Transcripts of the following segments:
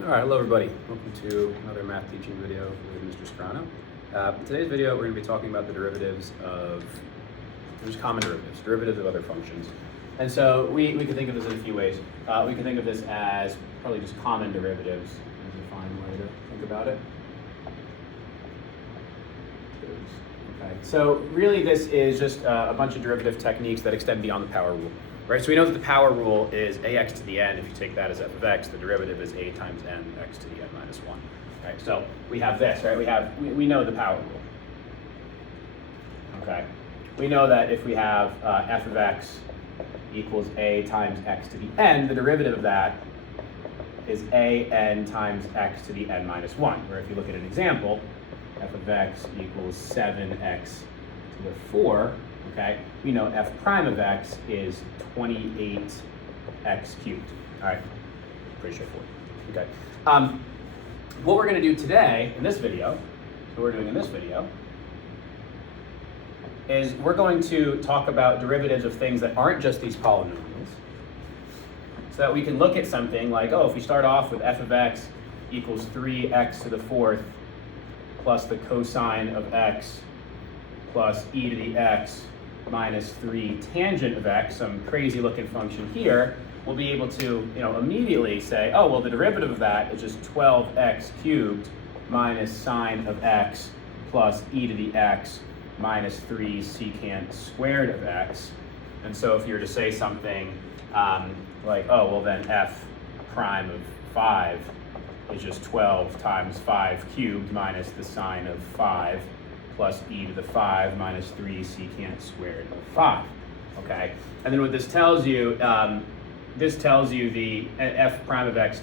All right, hello everybody. Welcome to another math teaching video with Mr. Scarano. In today's video, we're going to be talking about the derivatives of, there's common derivatives of other functions. And so we can think of this in a few ways. We can think of this as probably just common derivatives. Is a fine way to think about it. Okay. So really this is just a bunch of derivative techniques that extend beyond the power rule. Right, so we know that the power rule is ax to the n. If you take that as f of x, the derivative is a times n x to the n minus 1. Right, so we have this, right? We know the power rule. Okay, we know that if we have f of x equals a times x to the n, the derivative of that is a n times x to the n minus 1. Where if you look at an example, f of x equals 7x to the 4. Okay, we know f prime of x is 28x cubed. All right, pretty straightforward. Okay, what we're going to do today in this video, is we're going to talk about derivatives of things that aren't just these polynomials, so that we can look at something like, oh, if we start off with f of x equals 3x to the 4th plus the cosine of x plus e to the x minus 3 tangent of x, some crazy looking function here, we'll be able to, immediately say, oh, well, the derivative of that is just 12x cubed minus sine of x plus e to the x minus 3 secant squared of x. And so if you were to say something like, oh, well, then f prime of 5 is just 12 times 5 cubed minus the sine of 5 plus e to the 5 minus 3 secant squared of 5, okay? And then what this tells you, the f prime of x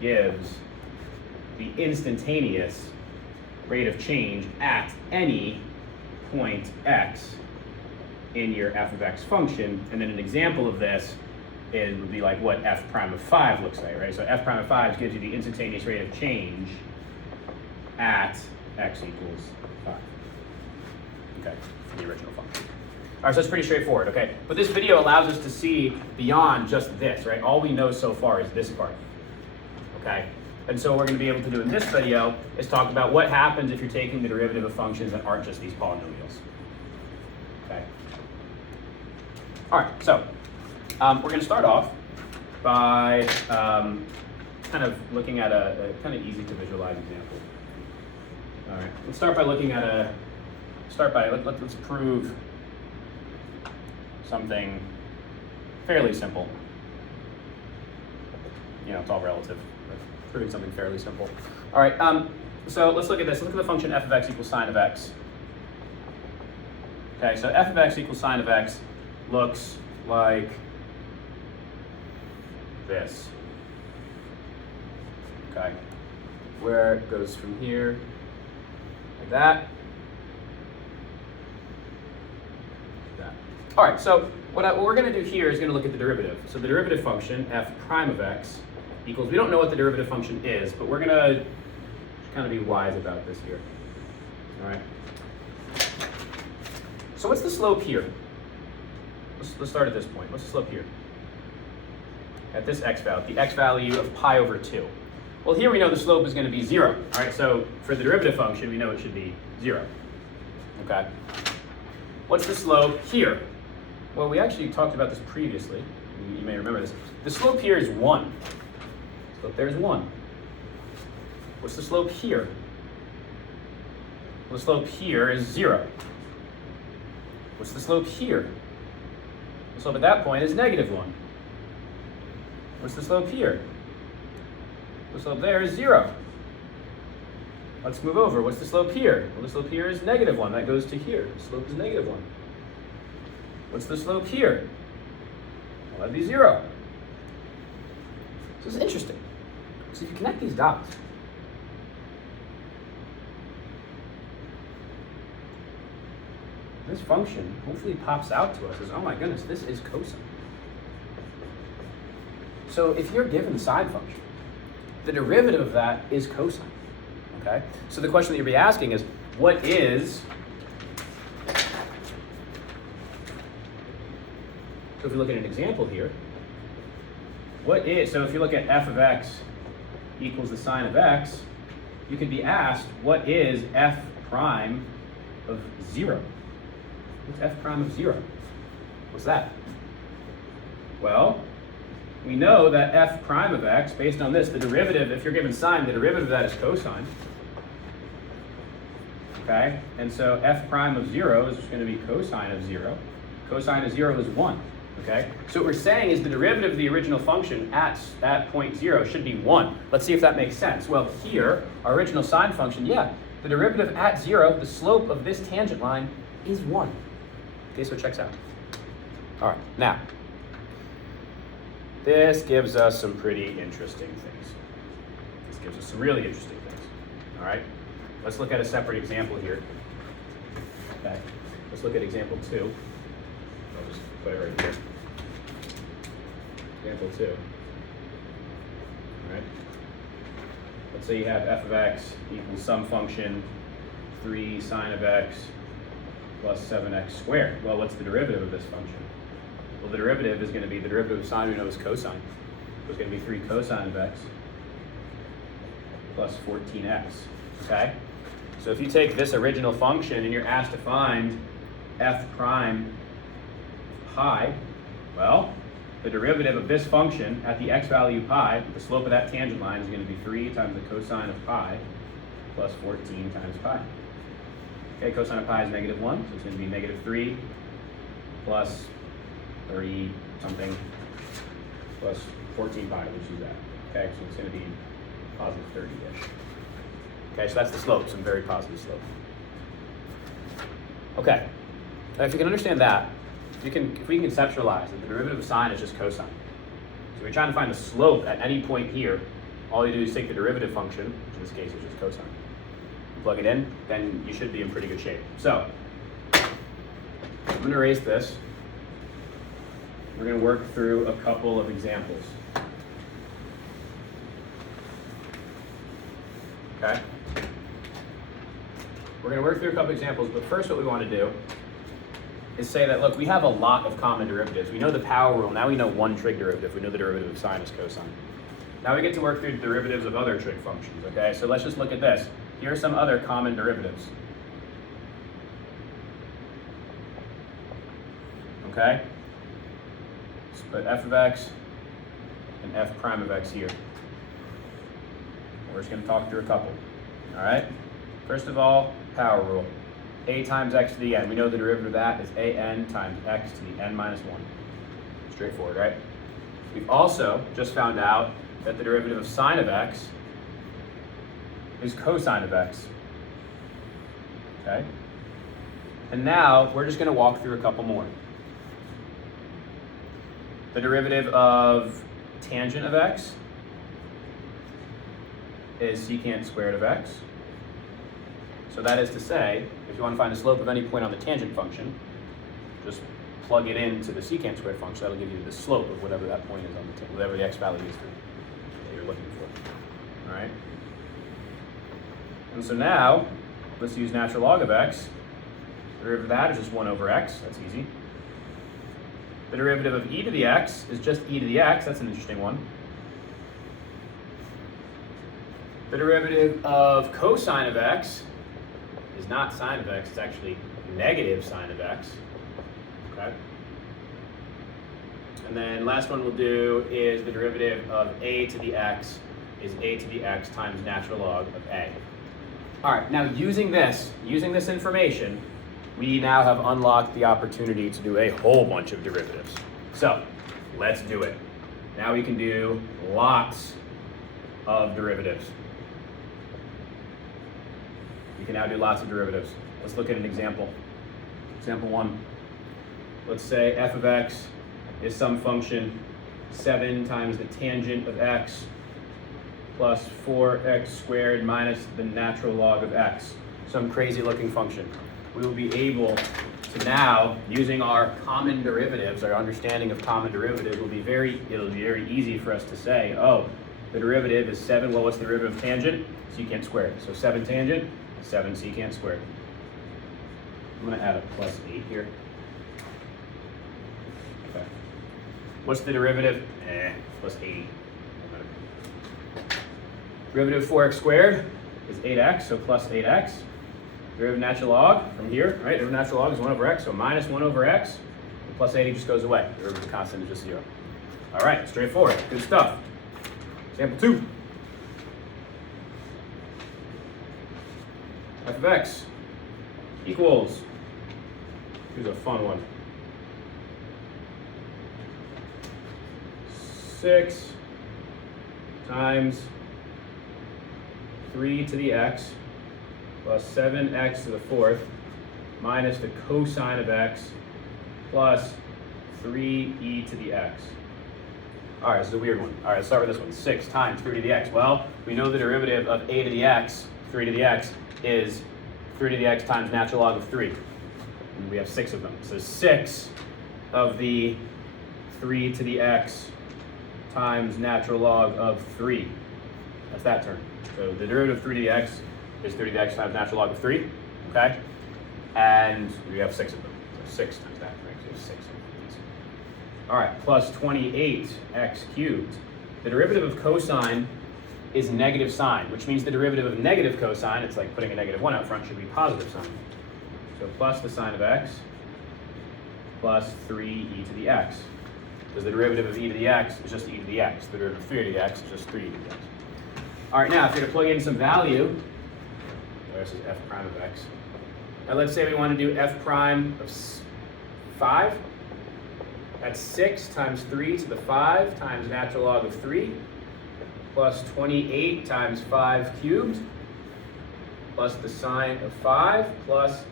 gives the instantaneous rate of change at any point x in your f of x function. And then an example of this would be like what f prime of 5 looks like, right? So f prime of 5 gives you the instantaneous rate of change at x equals 5, okay, for the original function. All right, so it's pretty straightforward, okay? But this video allows us to see beyond just this, right? All we know so far is this part, okay? And so what we're going to be able to do in this video is talk about what happens if you're taking the derivative of functions that aren't just these polynomials, okay? All right, so we're going to start off by kind of looking at a kind of easy to visualize example. All right, let's start by looking at let's prove something fairly simple. It's all relative, but proving something fairly simple. All right, so let's look at this. Look at the function f of x equals sine of x. Okay, so f of x equals sine of x looks like this. Okay, where it goes from here, like that. All right, so what we're going to do here is going to look at the derivative. So the derivative function, f prime of x, equals, we don't know what the derivative function is, but we're going to kind of be wise about this here. All right. So what's the slope here? Let's start at this point. What's the slope here? At this x value, the x value of pi over 2. Well, here we know the slope is going to be 0. All right, so for the derivative function, we know it should be 0. Okay. What's the slope here? Well, we actually talked about this previously. You may remember this. The slope here is 1. Slope there is 1. What's the slope here? Well, the slope here is 0. What's the slope here? The slope at that point is negative 1. What's the slope here? The slope there is 0. Let's move over. What's the slope here? Well, the slope here is negative 1. That goes to here. The slope is negative 1. What's the slope here? Well, that'd be 0. So it's interesting. So if you connect these dots, this function hopefully pops out to us as, oh my goodness, this is cosine. So if you're given the sine function, the derivative of that is cosine. Okay? So the question that you'll be asking is, what is So if we look at an example here, so if you look at f of x equals the sine of x, you can be asked, what is f prime of 0? What's f prime of 0? What's that? Well, we know that f prime of x, based on this, the derivative, if you're given sine, the derivative of that is cosine. Okay, and so f prime of 0 is going to be cosine of 0. Cosine of 0 is 1. Okay, so what we're saying is the derivative of the original function at point 0 should be 1. Let's see if that makes sense. Well, here, our original sine function, yeah, the derivative at 0, the slope of this tangent line is 1. Okay, so it checks out. All right, now, this gives us some pretty interesting things. This gives us some really interesting things. All right, let's look at a separate example here. Okay, let's look at example 2. I'll just put it right here. Example 2. All right. Let's say you have f of x equals some function 3 sine of x plus 7x squared. Well, what's the derivative of this function? Well, the derivative is going to be the derivative of sine we know is cosine. So it's going to be 3 cosine of x plus 14x. Okay? So if you take this original function and you're asked to find f prime pi, well, the derivative of this function at the x value pi, the slope of that tangent line is going to be 3 times the cosine of pi plus 14 times pi. Okay, cosine of pi is -1, so it's going to be -3 plus 30 something plus 14 pi, which is that. Okay, so it's going to be positive 30-ish. Okay, so that's the slope, some very positive slope. Okay, now if you can understand that, if we can conceptualize that the derivative of sine is just cosine. So we're trying to find the slope at any point here. All you do is take the derivative function, which in this case is just cosine. Plug it in, then you should be in pretty good shape. So I'm going to erase this. We're going to work through a couple of examples. Okay? We're going to work through a couple examples, but first what we want to do is say that, look, we have a lot of common derivatives. We know the power rule. Now we know one trig derivative. We know the derivative of sine is cosine. Now we get to work through the derivatives of other trig functions, okay? So let's just look at this. Here are some other common derivatives. Okay? Let's put f of x and f prime of x here. We're just going to talk through a couple. All right? First of all, power rule. A times x to the n. We know the derivative of that is an times x to the n minus 1. Straightforward, right? We've also just found out that the derivative of sine of x is cosine of x. Okay? And now we're just going to walk through a couple more. The derivative of tangent of x is secant squared of x. So that is to say, if you want to find the slope of any point on the tangent function, just plug it into the secant squared function. That'll give you the slope of whatever that point is on the whatever the x value is that you're looking for. All right. And so now, let's use natural log of x. The derivative of that is just 1 over x. That's easy. The derivative of e to the x is just e to the x. That's an interesting one. The derivative of cosine of x is not sine of x. It's actually negative sine of x. Okay. And then last one we'll do is the derivative of a to the x is a to the x times natural log of a. All right, now using this information, we now have unlocked the opportunity to do a whole bunch of derivatives. So let's do it. Now we can do lots of derivatives. We can now do lots of derivatives. Let's look at an example. Example 1. Let's say f of x is some function 7 times the tangent of x plus 4x squared minus the natural log of x. Some crazy looking function. We will be able to now, using our common derivatives, our understanding of common derivatives, it'll be very easy for us to say, oh, the derivative is 7, well, what's the derivative of tangent? Secant squared. So 7 tangent, 7 secant squared. I'm going to add a +8 here. Okay. What's the derivative? plus 80. Derivative of 4x squared is 8x, so plus 8x. Derivative of natural log from here, right? Derivative of natural log is 1 over x, so minus 1 over x. And plus 80 just goes away. Derivative of the constant is just 0. All right, straightforward. Good stuff. Example 2. F of x equals, here's a fun one, 6 times 3 to the x plus 7x to the fourth minus the cosine of x plus 3e to the x. All right, this is a weird one. All right, let's start with this one. 6 times 3 to the x. Well, we know the derivative of a to the x, 3 to the x, is 3 to the x times natural log of 3. And we have 6 of them. So 6 of the 3 to the x times natural log of 3. That's that term. So the derivative of 3 to the x is 3 to the x times natural log of 3, okay? And we have 6 of them. So 6 times that, right? So 6 of these. All right, plus 28x cubed. The derivative of cosine is negative sign, which means the derivative of negative cosine, it's like putting a negative 1 out front, should be positive sign. So plus the sine of x plus 3e to the x. Because the derivative of e to the x is just e to the x. The derivative of 3 to the x is just 3e to the x. All right, now if you're to plug in some value, this is f prime of x. Now let's say we want to do f prime of 5. That's 6 times 3 to the 5 times natural log of 3 plus 28 times 5 cubed plus the sine of 5 plus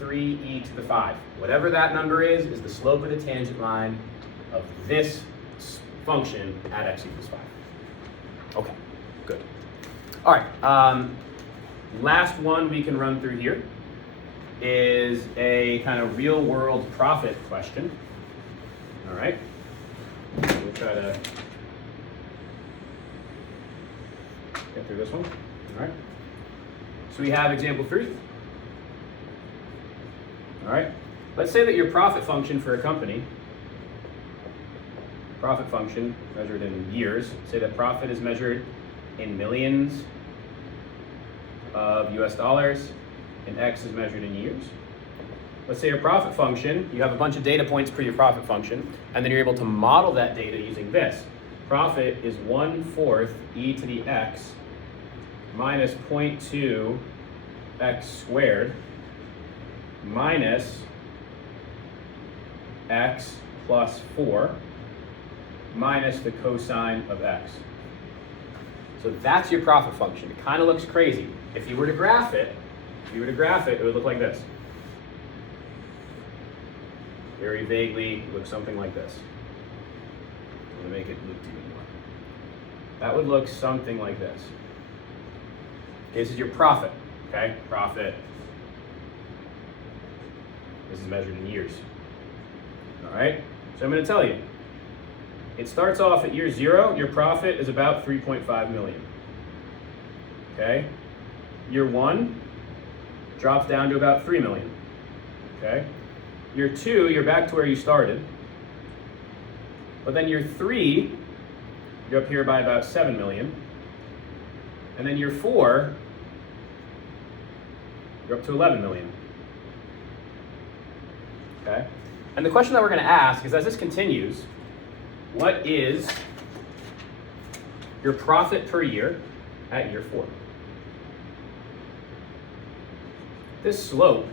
3e to the 5. Whatever that number is the slope of the tangent line of this function at x equals 5. Okay, good. All right, last one we can run through here is a kind of real world profit question. All right, we'll try to get through this one. All right, so we have example 3. All right, let's say that your profit function for a company, profit function measured in years, say that profit is measured in millions of US dollars and X is measured in years. Let's say your profit function, you have a bunch of data points per your profit function, and then you're able to model that data using this. Profit is 1/4 e to the x minus 0.2 x squared minus x plus 4 minus the cosine of x. So that's your profit function. It kind of looks crazy. If you were to graph it, it would look like this. Very vaguely, it looks something like this. I'm going to make it look even more. That would look something like this. Okay, this is your profit, okay? Profit. This is measured in years. All right, so I'm going to tell you. It starts off at year 0, your profit is about 3.5 million. Okay? Year 1 drops down to about 3 million. Okay? Year 2, you're back to where you started. But then year 3, you're up here by about 7 million. And then year 4, you're up to 11 million. Okay? And the question that we're going to ask is, as this continues, what is your profit per year at year 4? This slope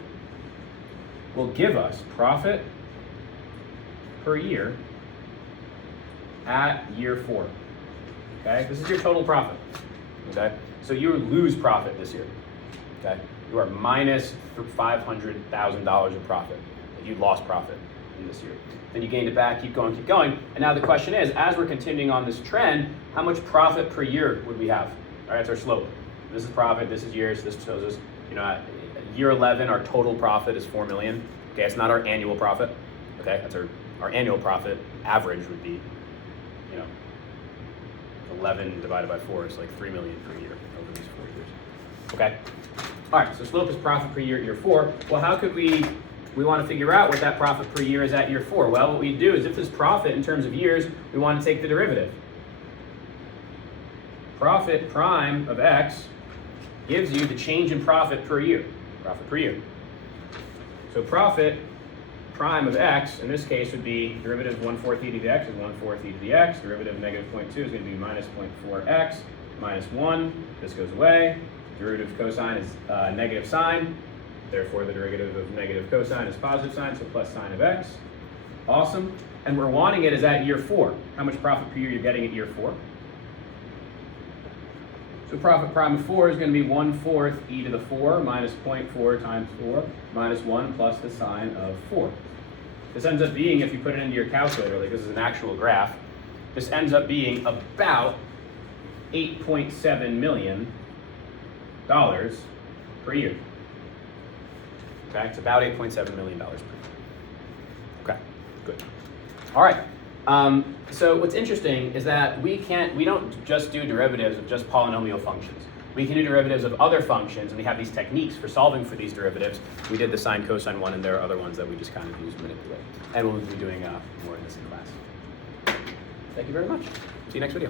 will give us profit per year at year 4. Okay, this is your total profit. Okay, so you lose profit this year. Okay, you are minus $500,000 of profit. You lost profit in this year. Then you gained it back, keep going. And now the question is, as we're continuing on this trend, how much profit per year would we have? All right, that's our slope. This is profit, this is years, this shows us, at year 11, our total profit is 4 million. Okay, it's not our annual profit. Okay, that's our annual profit average would be, 11 divided by 4 is like 3 million per year over these 4 years. Okay, all right, so slope is profit per year at year 4. Well, how could we we want to figure out what that profit per year is at year 4. Well, what we do is if this profit in terms of years, we want to take the derivative. Profit prime of x gives you the change in profit per year. Profit per year. So profit prime of x, in this case, would be derivative of 1/4 e to the x is 1/4 e to the x. Derivative of negative 0.2 is going to be minus 0.4x minus 1. This goes away. Derivative of cosine is negative sine. Therefore, the derivative of negative cosine is positive sine, so plus sine of x. Awesome. And we're wanting it is at year 4. How much profit per year you're getting at year 4? So profit prime of 4 is going to be 1/4 e to the 4 minus 0.4 times 4 minus 1 plus the sine of 4. This ends up being, if you put it into your calculator, like this is an actual graph, this ends up being about $8.7 million per year. Okay, it's about $8.7 million per year. Okay, good. All right. So what's interesting is that we don't just do derivatives of just polynomial functions. We can do derivatives of other functions, and we have these techniques for solving for these derivatives. We did the sine cosine one, and there are other ones that we just kind of use to manipulate. And we'll be doing more in this in class. Thank you very much. See you next video.